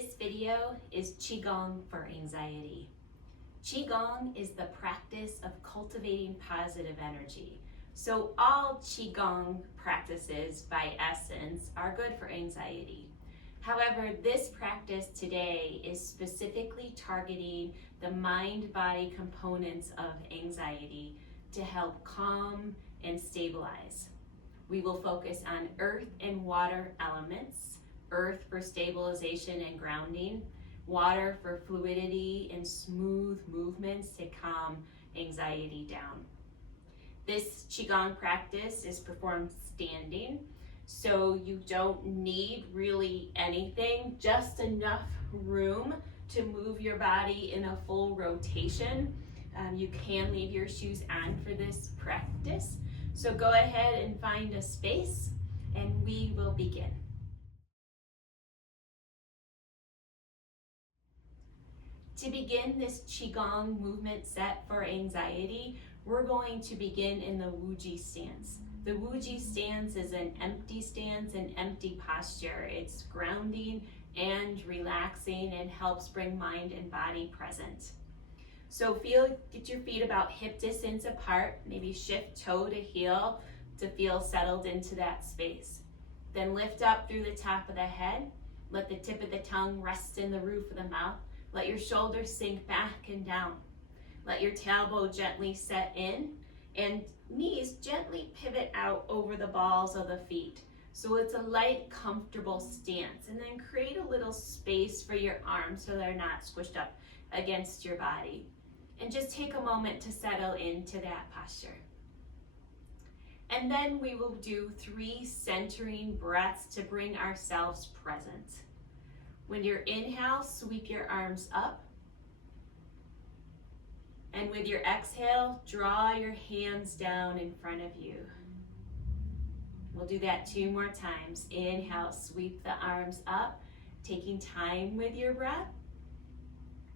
This video is Qigong for anxiety. Qigong is the practice of cultivating positive energy. So all Qigong practices by essence are good for anxiety. However, this practice today is specifically targeting the mind-body components of anxiety to help calm and stabilize. We will focus on earth and water elements. Earth for stabilization and grounding, water for fluidity and smooth movements to calm anxiety down. This Qigong practice is performed standing, so you don't need really anything, just enough room to move your body in a full rotation. You can leave your shoes on for this practice. So go ahead and find a space and we will begin. To begin this Qigong movement set for anxiety, we're going to begin in the Wuji stance. The Wuji stance is an empty stance, an empty posture. It's grounding and relaxing and helps bring mind and body present. So get your feet about hip distance apart, maybe shift toe to heel to feel settled into that space. Then lift up through the top of the head. Let the tip of the tongue rest in the roof of the mouth. Let your shoulders sink back and down. Let your tailbone gently set in and knees gently pivot out over the balls of the feet. So it's a light, comfortable stance. And then create a little space for your arms so they're not squished up against your body. And just take a moment to settle into that posture. And then we will do 3 centering breaths to bring ourselves present. When you inhale, sweep your arms up. And with your exhale, draw your hands down in front of you. We'll do that 2 more times. Inhale, sweep the arms up, taking time with your breath.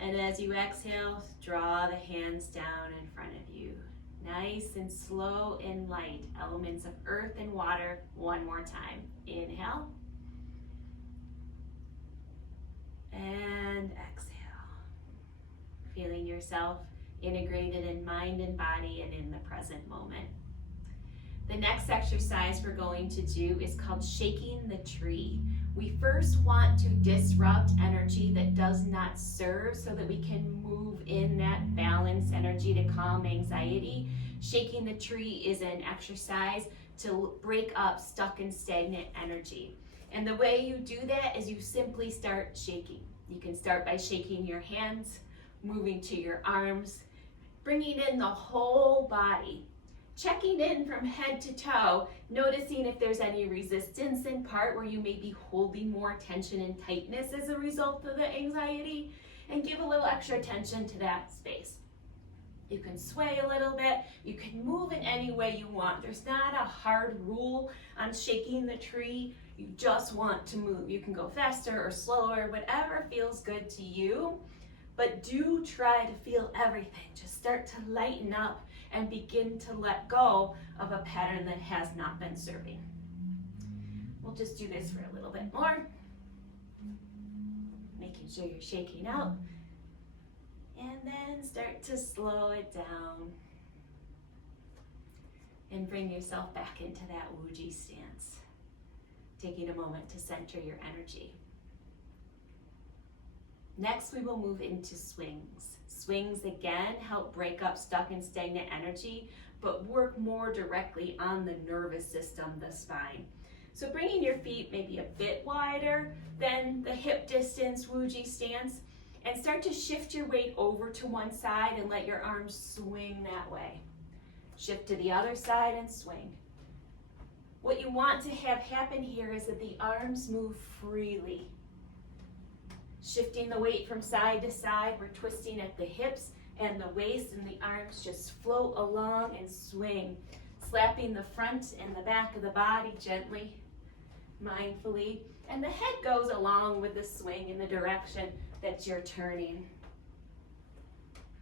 And as you exhale, draw the hands down in front of you. Nice and slow and light. Elements of earth and water. 1 more time. Inhale. And exhale. Feeling yourself integrated in mind and body and in the present moment. The next exercise we're going to do is called shaking the tree. We first want to disrupt energy that does not serve so that we can move in that balanced energy to calm anxiety. Shaking the tree is an exercise to break up stuck and stagnant energy. And the way you do that is you simply start shaking. You can start by shaking your hands, moving to your arms, bringing in the whole body, checking in from head to toe, noticing if there's any resistance in part where you may be holding more tension and tightness as a result of the anxiety, and give a little extra attention to that space. You can sway a little bit, you can move in any way you want. There's not a hard rule on shaking the tree. You just want to move. You can go faster or slower, whatever feels good to you. But do try to feel everything. Just start to lighten up and begin to let go of a pattern that has not been serving. We'll just do this for a little bit more. Making sure you're shaking out. And then start to slow it down. And bring yourself back into that Wuji stance. Taking a moment to center your energy. Next, we will move into swings. Swings again help break up stuck and stagnant energy, but work more directly on the nervous system, the spine. So bringing your feet maybe a bit wider than the hip distance Wuji stance, and start to shift your weight over to one side and let your arms swing that way. Shift to the other side and swing. What you want to have happen here is that the arms move freely. Shifting the weight from side to side, we're twisting at the hips and the waist, and the arms just float along and swing. Slapping the front and the back of the body gently, mindfully, and the head goes along with the swing in the direction that you're turning.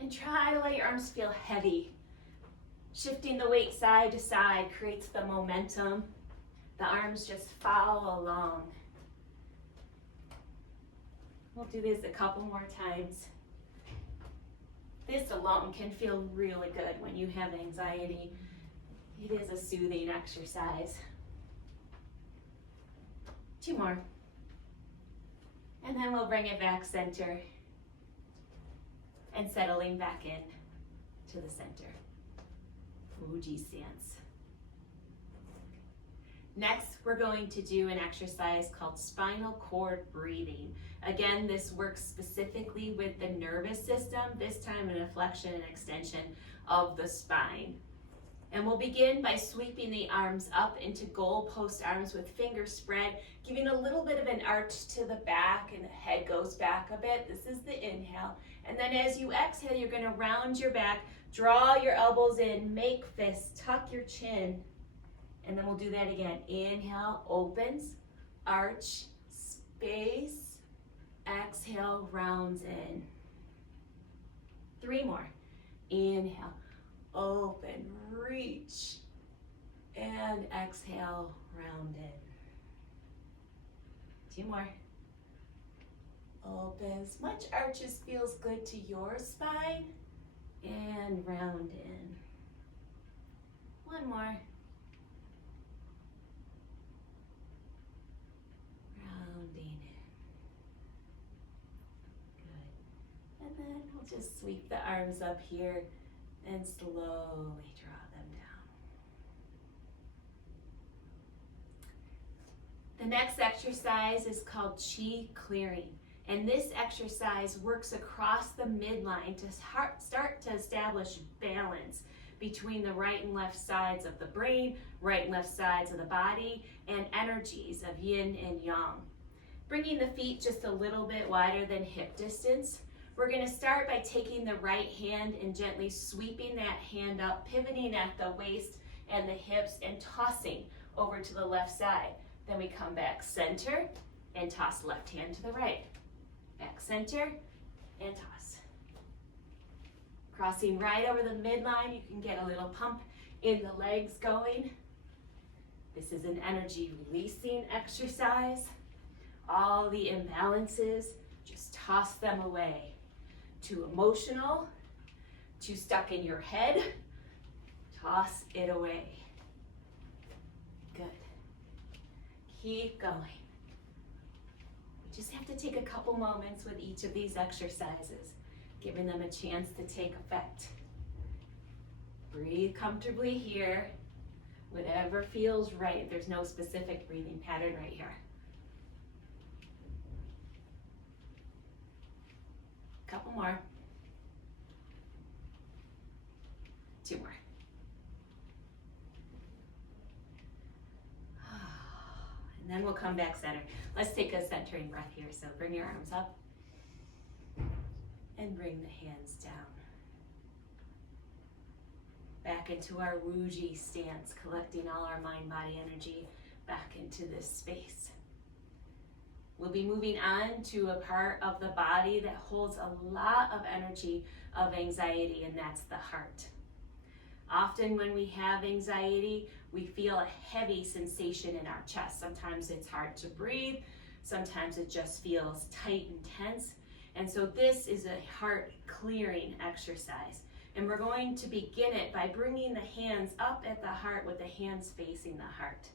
And try to let your arms feel heavy. Shifting the weight side to side creates the momentum. The arms just follow along. We'll do this a couple more times. This alone can feel really good when you have anxiety. It is a soothing exercise. 2 more. And then we'll bring it back center and settling back in to the center. Wuji stance. Next, we're going to do an exercise called spinal cord breathing. Again, this works specifically with the nervous system, this time in a flexion and extension of the spine. And we'll begin by sweeping the arms up into goalpost arms with fingers spread, giving a little bit of an arch to the back, and the head goes back a bit. This is the inhale. And then as you exhale, you're gonna round your back, draw your elbows in, make fists, tuck your chin. And then we'll do that again. Inhale, opens, arch, space. Exhale, rounds in. 3 more. Inhale, open, reach. And exhale, round in. 2 more. Open as much arch as feels good to your spine. And round in. 1 more. Rounding in. Good. And then we'll just sweep the arms up here and slowly draw them down. The next exercise is called Qi clearing. And this exercise works across the midline to start to establish balance between the right and left sides of the brain, right and left sides of the body, and energies of yin and yang. Bringing the feet just a little bit wider than hip distance. We're going to start by taking the right hand and gently sweeping that hand up, pivoting at the waist and the hips, and tossing over to the left side. Then we come back center and toss left hand to the right. Back center and toss. Crossing right over the midline, you can get a little pump in the legs going. This is an energy releasing exercise. All the imbalances, just toss them away. Too emotional, too stuck in your head, toss it away. Good. Keep going. We just have to take a couple moments with each of these exercises, giving them a chance to take effect. Breathe comfortably here, whatever feels right. There's no specific breathing pattern right here. Couple more. 2 more. And then we'll come back center. Let's take a centering breath here. So bring your arms up and bring the hands down. Back into our Wuji stance, collecting all our mind-body energy back into this space. We'll be moving on to a part of the body that holds a lot of energy of anxiety, and that's the heart. Often when we have anxiety, we feel a heavy sensation in our chest. Sometimes it's hard to breathe. Sometimes it just feels tight and tense. And so this is a heart clearing exercise. And we're going to begin it by bringing the hands up at the heart with the hands facing the heart.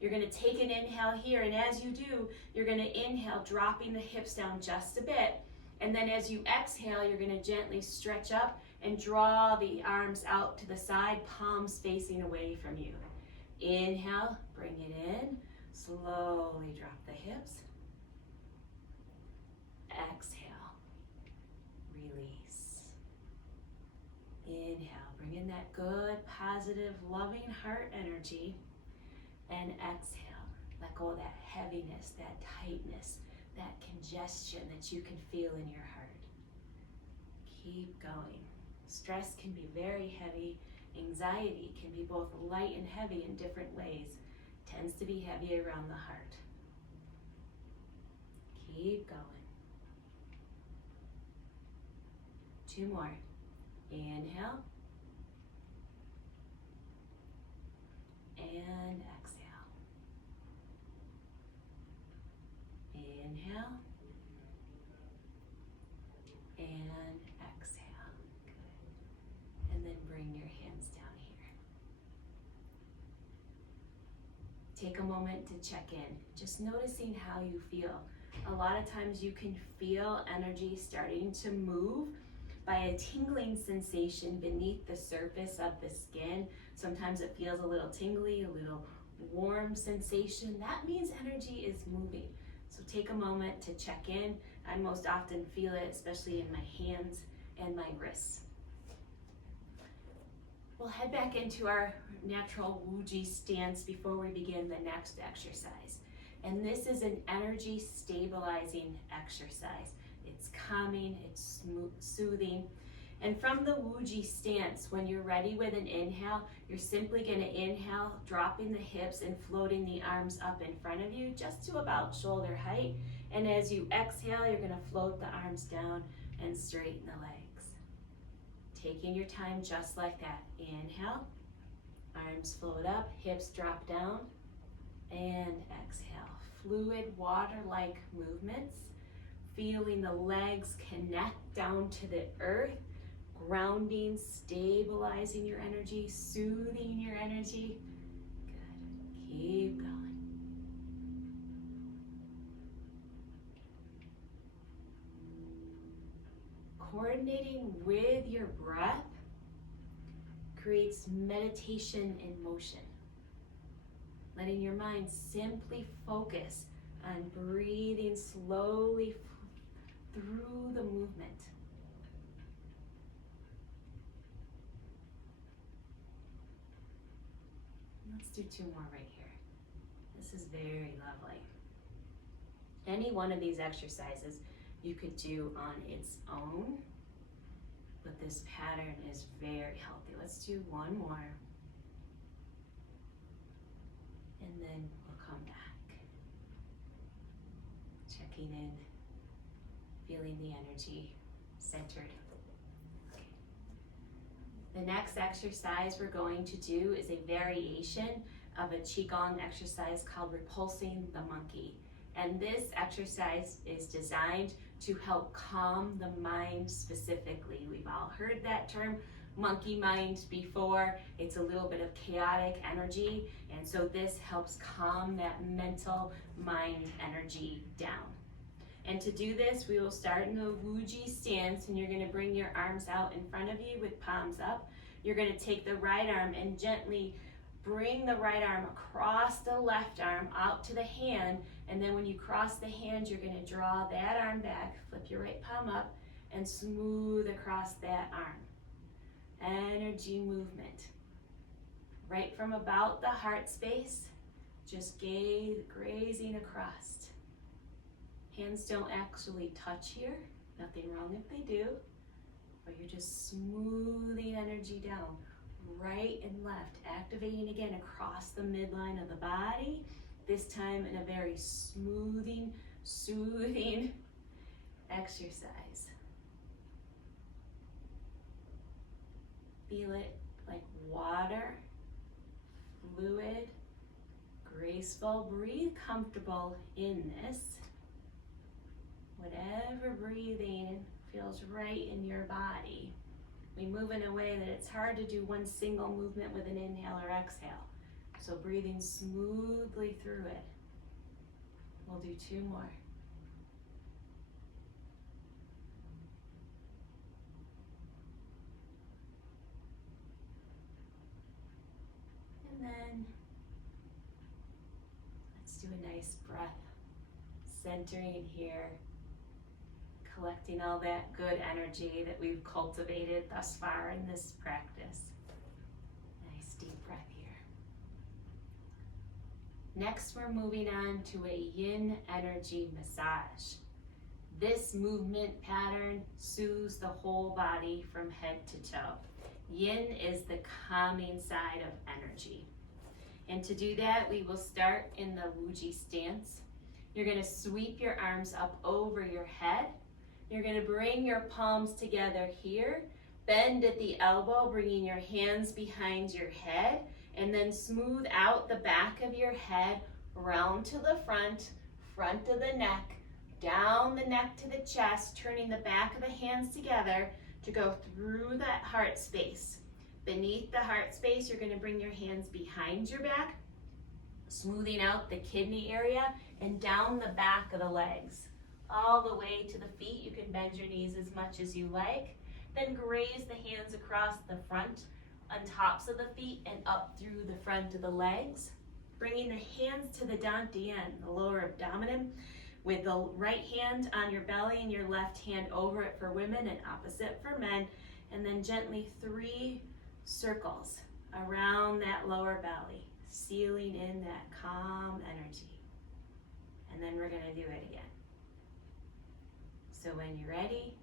You're going to take an inhale here, and as you do, you're going to inhale, dropping the hips down just a bit. And then as you exhale, you're going to gently stretch up and draw the arms out to the side, palms facing away from you. Inhale, bring it in, slowly drop the hips. Exhale, release. Inhale, bring in that good, positive, loving heart energy. And exhale, let go of that heaviness, that tightness, that congestion that you can feel in your heart. Keep going. Stress can be very heavy. Anxiety can be both light and heavy in different ways. Tends to be heavy around the heart. Keep going. 2 more. Inhale. And exhale. Inhale. take a moment to check in, just noticing how you feel. A lot of times you can feel energy starting to move by a tingling sensation beneath the surface of the skin. Sometimes it feels a little tingly, a little warm sensation. That means energy is moving. So take a moment to check in. I most often feel it, especially in my hands and my wrists. We'll head back into our natural Wuji stance before we begin the next exercise. And this is an energy stabilizing exercise. It's calming, it's soothing. And from the Wuji stance, when you're ready with an inhale, you're simply going to inhale, dropping the hips and floating the arms up in front of you, just to about shoulder height. And as you exhale, you're going to float the arms down and straighten the legs. Taking your time just like that. Inhale, arms float up, hips drop down, and exhale. Fluid, water-like movements, feeling the legs connect down to the earth, grounding, stabilizing your energy, soothing your energy. Good. Keep going. Coordinating with your breath creates meditation in motion. Letting your mind simply focus on breathing slowly through the movement. Let's do 2 more right here. This is very lovely. Any one of these exercises you could do on its own, but this pattern is very healthy. Let's do 1 more. And then we'll come back. Checking in, feeling the energy centered. Okay. The next exercise we're going to do is a variation of a Qigong exercise called Repulsing the monkey. And this exercise is designed to help calm the mind specifically. We've all heard that term, monkey mind, before. It's a little bit of chaotic energy, and so this helps calm that mental mind energy down. And to do this, we will start in a Wuji stance, and you're going to bring your arms out in front of you with palms up. You're going to take the right arm and gently bring the right arm across the left arm out to the hand, and then when you cross the hand, you're going to draw that arm back, flip your right palm up, and smooth across that arm. Energy movement. Right from about the heart space, just grazing across. Hands don't actually touch here, nothing wrong if they do, but you're just smoothing energy down, right and left, activating again across the midline of the body, this time in a very smoothing, soothing exercise. Feel it like water, fluid, graceful. Breathe comfortable in this. Whatever breathing feels right in your body. We move in a way that it's hard to do one single movement with an inhale or exhale. So breathing smoothly through it. We'll do 2 more. And then let's do a nice breath, centering here, collecting all that good energy that we've cultivated thus far in this practice. Nice deep breath here. Next, we're moving on to a Yin energy massage. This movement pattern soothes the whole body from head to toe. Yin is the calming side of energy. And to do that, we will start in the Wuji stance. You're going to sweep your arms up over your head. You're going to bring your palms together here, bend at the elbow, bringing your hands behind your head, and then smooth out the back of your head, round to the front of the neck, down the neck to the chest, turning the back of the hands together to go through that heart space. Beneath the heart space, you're going to bring your hands behind your back, Smoothing out the kidney area and down the back of the legs, all the way to the feet. You can bend your knees as much as you like. Then graze the hands across the front on tops of the feet and up through the front of the legs. Bringing the hands to the dantian, the lower abdomen, with the right hand on your belly and your left hand over it for women and opposite for men. And then gently 3 circles around that lower belly, sealing in that calm energy. And then we're gonna do it again. So when you're ready,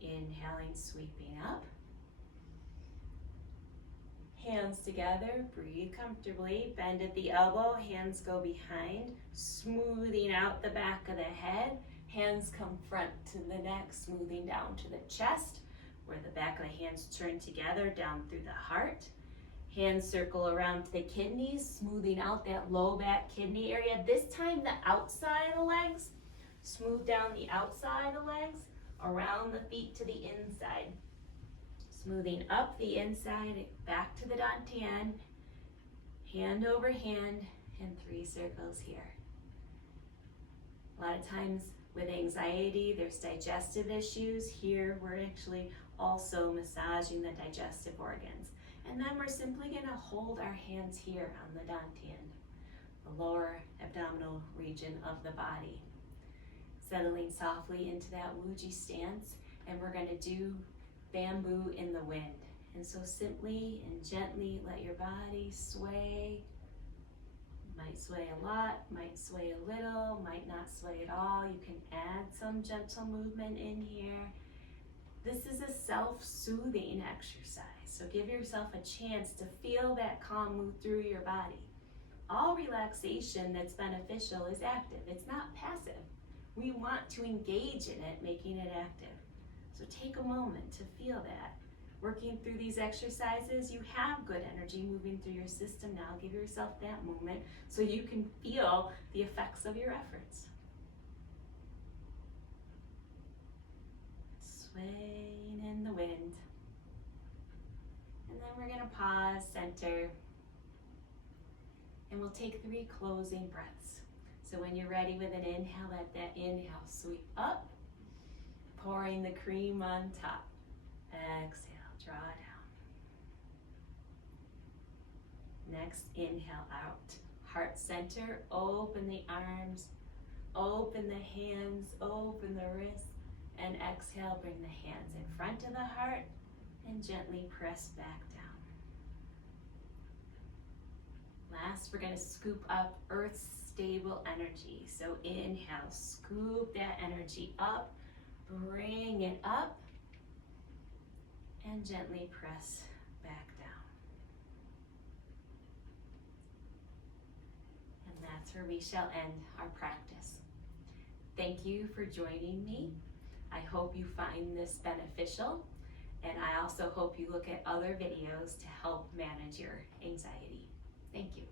inhaling, sweeping up. Hands together, breathe comfortably, bend at the elbow, hands go behind, smoothing out the back of the head. Hands come front to the neck, smoothing down to the chest, where the back of the hands turn together down through the heart. Hands circle around to the kidneys, smoothing out that low back kidney area. This time the outside of the legs, smooth down the outside of the legs, around the feet to the inside. Smoothing up the inside, back to the dantian, hand over hand, and 3 circles here. A lot of times with anxiety, there's digestive issues. Here, we're actually also massaging the digestive organs. And then we're simply gonna hold our hands here on the dantian, the lower abdominal region of the body. Settling softly into that wuji stance, and we're gonna do bamboo in the wind. And so simply and gently let your body sway. Might sway a lot, might sway a little, might not sway at all. You can add some gentle movement in here. This is a self-soothing exercise, so give yourself a chance to feel that calm move through your body. All relaxation that's beneficial is active, it's not passive. We want to engage in it, making it active. So take a moment to feel that. Working through these exercises, you have good energy moving through your system now. Give yourself that moment so you can feel the effects of your efforts. Swaying in the wind. And then we're gonna pause, center, and we'll take 3 closing breaths. So when you're ready with an inhale, let that inhale sweep up, pouring the cream on top. Exhale, draw down. Next, inhale out. Heart center, open the arms, open the hands, open the wrists, and exhale, bring the hands in front of the heart and gently press back down. Last, we're gonna scoop up Earth's stable energy. So inhale, scoop that energy up, bring it up, and gently press back down. And that's where we shall end our practice. Thank you for joining me. I hope you find this beneficial, and I also hope you look at other videos to help manage your anxiety. Thank you.